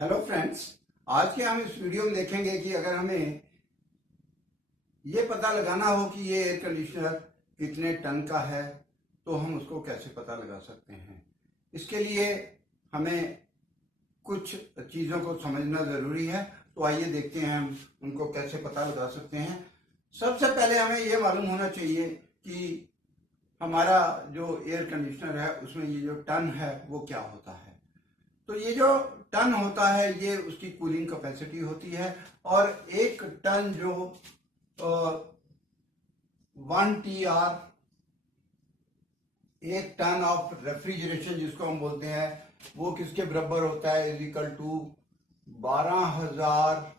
Hello friends. आज के हम इस वीडियो में देखेंगे कि अगर हमें ये पता लगाना हो कि ये एयर कंडीशनर कितने टन का है तो हम उसको कैसे पता लगा सकते हैं। इसके लिए हमें कुछ चीज़ों को समझना ज़रूरी है। तो आइए देखते हैं हम उनको कैसे पता लगा सकते हैं। सबसे पहले हमें ये मालूम होना चाहिए कि हमारा जो एयर कंडीशनर है उसमें ये जो टन है वो क्या होता है। तो ये जो टन होता है ये उसकी कूलिंग कैपेसिटी होती है। और एक टन जो 1 TR, एक टन ऑफ रेफ्रिजरेशन जिसको हम बोलते हैं वो किसके बराबर होता है, is equal to 12,000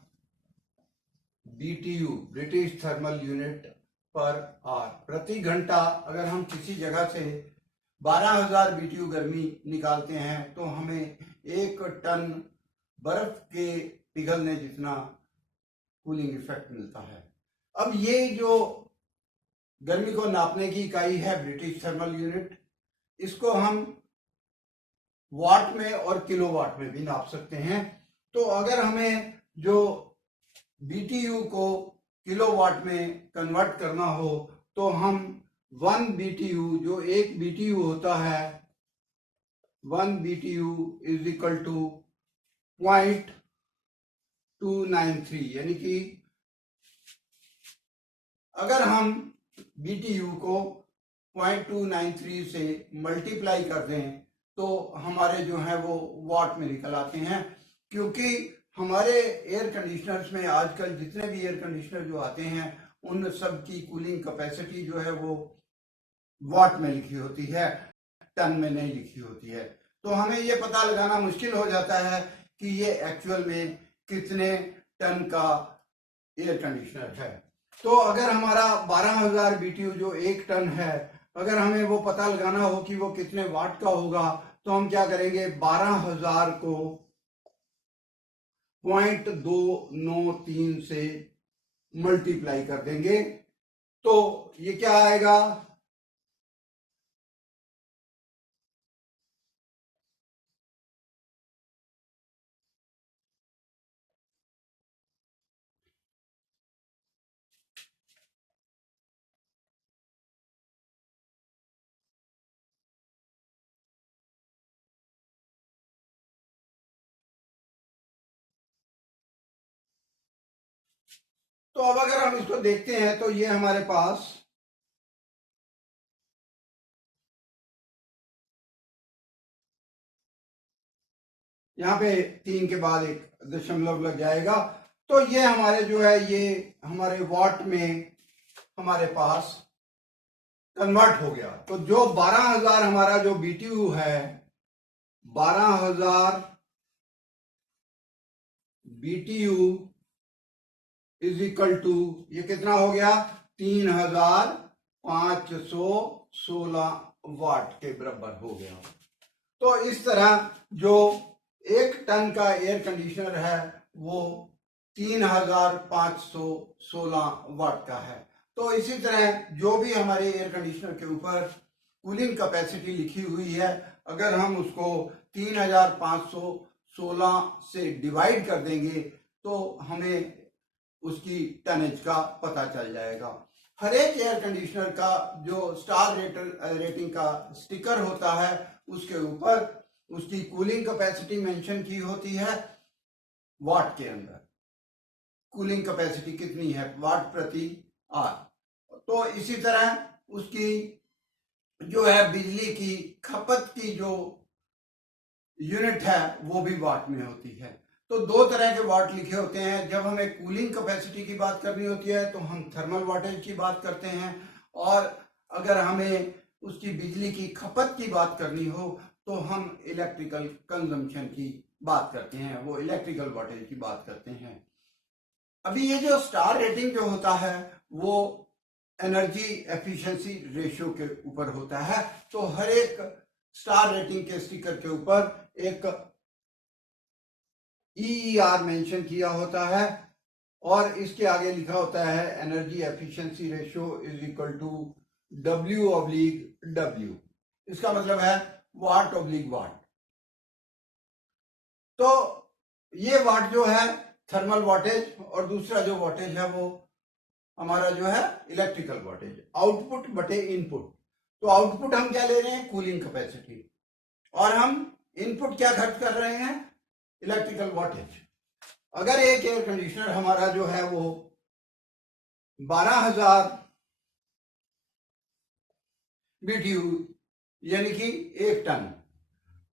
BTU, British thermal unit per hour. प्रति घंटा अगर हम किसी जगह से 12,000 BTU गर्मी निकालते हैं तो हमें एक टन बर्फ के पिघलने जितना कूलिंग इफेक्ट मिलता है। अब ये जो गर्मी को नापने की इकाई है ब्रिटिश थर्मल यूनिट, इसको हम वाट में और किलोवाट में भी नाप सकते हैं। तो अगर हमें जो BTU को किलोवाट में कन्वर्ट करना हो तो हम 1 BTU, जो एक BTU होता है, 1 BTU इज इक्वल टू 0.293, यानी कि अगर हम BTU को 0.293 से मल्टीप्लाई कर दें तो हमारे जो है वो वाट में निकल आते हैं। क्योंकि हमारे एयर कंडीशनर्स में आजकल जितने भी एयर कंडीशनर जो आते हैं उन सब की कूलिंग कैपेसिटी जो है वो वाट में लिखी होती है, टन में नहीं लिखी होती है। तो हमें ये पता लगाना मुश्किल हो जाता है कि ये एक्चुअल में कितने टन का एयर कंडीशनर है। तो अगर हमारा 12,000 BTU जो एक टन है, अगर हमें वो पता लगाना हो कि वो कितने वाट का होगा तो हम क्या करेंगे, 12,000 को 0.293 से मल्टीप्लाई कर देंगे तो ये क्या आएगा, तो अब अगर हम इसको देखते हैं तो ये हमारे पास यहाँ पे 3 के बाद एक दशमलव लग जाएगा। तो ये हमारे जो है ये हमारे वाट में हमारे पास कन्वर्ट हो गया। तो जो 12,000 हमारा जो BTU है, 12,000 BTU इज इक्वल टू ये कितना हो गया, 3,516 वाट के बराबर हो गया। तो इस तरह जो एक टन का एयर कंडीशनर है वो 3,516 वाट का है। तो इसी तरह जो भी हमारे एयर कंडीशनर के ऊपर कूलिंग कैपेसिटी लिखी हुई है, अगर हम उसको 3,516 से डिवाइड कर देंगे तो हमें उसकी टनेज का पता चल जाएगा। हर एक एयर कंडीशनर का जो स्टार रेटिंग का स्टिकर होता है उसके ऊपर उसकी कूलिंग कैपेसिटी मेंशन की होती है वाट के अंदर। कूलिंग कैपेसिटी कितनी है वाट प्रति आर। तो इसी तरह उसकी जो है बिजली की खपत की जो यूनिट है वो भी वाट में होती है। तो दो तरह के वाट लिखे होते हैं। जब हमें कूलिंग कैपेसिटी की बात करनी होती है तो हम थर्मल वाटेज की बात करते हैं, और अगर हमें उसकी बिजली की खपत की बात करनी हो तो हम इलेक्ट्रिकल कंजम्पशन की बात करते हैं, वो इलेक्ट्रिकल वाटेज की बात करते हैं। अभी ये जो स्टार रेटिंग जो होता है वो एनर्जी एफिशिएंसी रेशियो के ऊपर होता है। तो हर एक स्टार रेटिंग के स्टिकर के ऊपर एक EER मेंशन किया होता है और इसके आगे लिखा होता है energy efficiency ratio is equal to W/W। इसका मतलब है वाट ऑब्लिक वाट। तो ये वाट जो है थर्मल वॉटेज और दूसरा जो वॉटेज है वो हमारा जो है इलेक्ट्रिकल वॉटेज, आउटपुट बटे इनपुट। तो आउटपुट हम क्या ले रहे हैं, कूलिंग कैपेसिटी, और हम इनपुट क्या खर्च कर रहे हैं, इलेक्ट्रिकल वॉटेज। अगर एक एयर कंडीशनर हमारा जो है वो 12,000 BTU यानी कि 1 टन,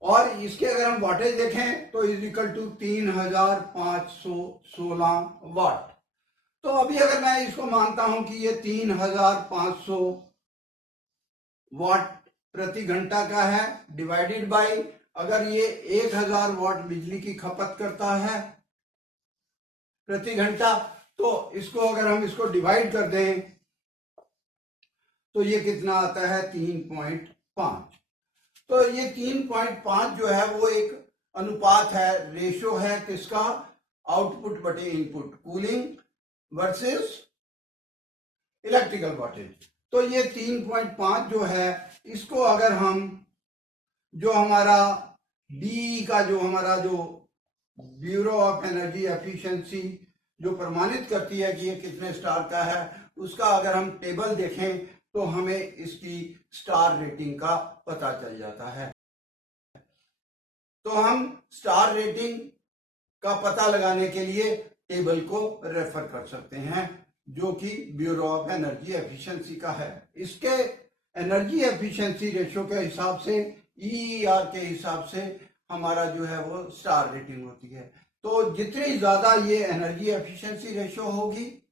और इसके अगर हम वाटेज देखें तो इज इक्वल टू 3,516 वाट। तो अभी अगर मैं इसको मानता हूं कि ये 3,500 वाट प्रति घंटा का है, डिवाइडेड बाय अगर ये 1,000 वाट बिजली की खपत करता है प्रति घंटा, तो इसको अगर हम इसको डिवाइड कर दें तो ये कितना आता है, 3.5। तो ये 3.5 जो है वो एक अनुपात है, रेशो है किसका, आउटपुट बटे input, cooling versus electrical wattage. तो ये 3.5 जो है इसको अगर हम जो हमारा BE का जो हमारा जो ब्यूरो ऑफ एनर्जी एफिशिएंसी जो प्रमाणित करती है कि ये कितने स्टार का है, उसका अगर हम टेबल देखें तो हमें इसकी स्टार रेटिंग का पता चल जाता है। तो हम स्टार रेटिंग का पता लगाने के लिए टेबल को रेफर कर सकते हैं जो कि ब्यूरो ऑफ एनर्जी एफिशिएंसी का है। इसके एनर्जी एफिशिएंसी रेशो के हिसाब से, EER के हिसाब से हमारा जो है वो स्टार रेटिंग होती है। तो जितनी ज्यादा ये एनर्जी एफिशिएंसी रेशो होगी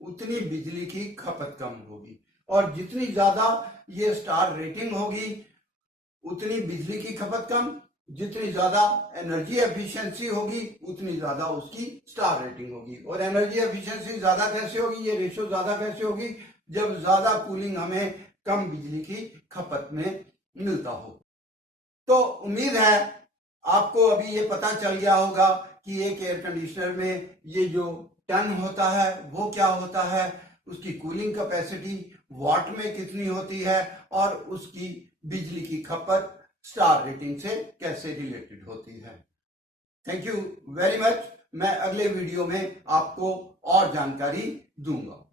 उतनी बिजली की खपत कम होगी, और जितनी ज्यादा ये स्टार रेटिंग होगी उतनी बिजली की खपत कम, जितनी ज्यादा एनर्जी एफिशिएंसी होगी उतनी ज्यादा उसकी स्टार रेटिंग होगी। और एनर्जी एफिशिएंसी ज्यादा कैसे होगी, ये रेशो ज्यादा कैसे होगी, जब ज्यादा कूलिंग हमें कम बिजली की खपत में मिलता हो। तो उम्मीद है आपको अभी ये पता चल गया होगा कि एक एयर कंडीशनर में ये जो टन होता है वो क्या होता है, उसकी कूलिंग कैपेसिटी वाट में कितनी होती है, और उसकी बिजली की खपत स्टार रेटिंग से कैसे रिलेटेड होती है। Thank you very much. मैं अगले वीडियो में आपको और जानकारी दूंगा।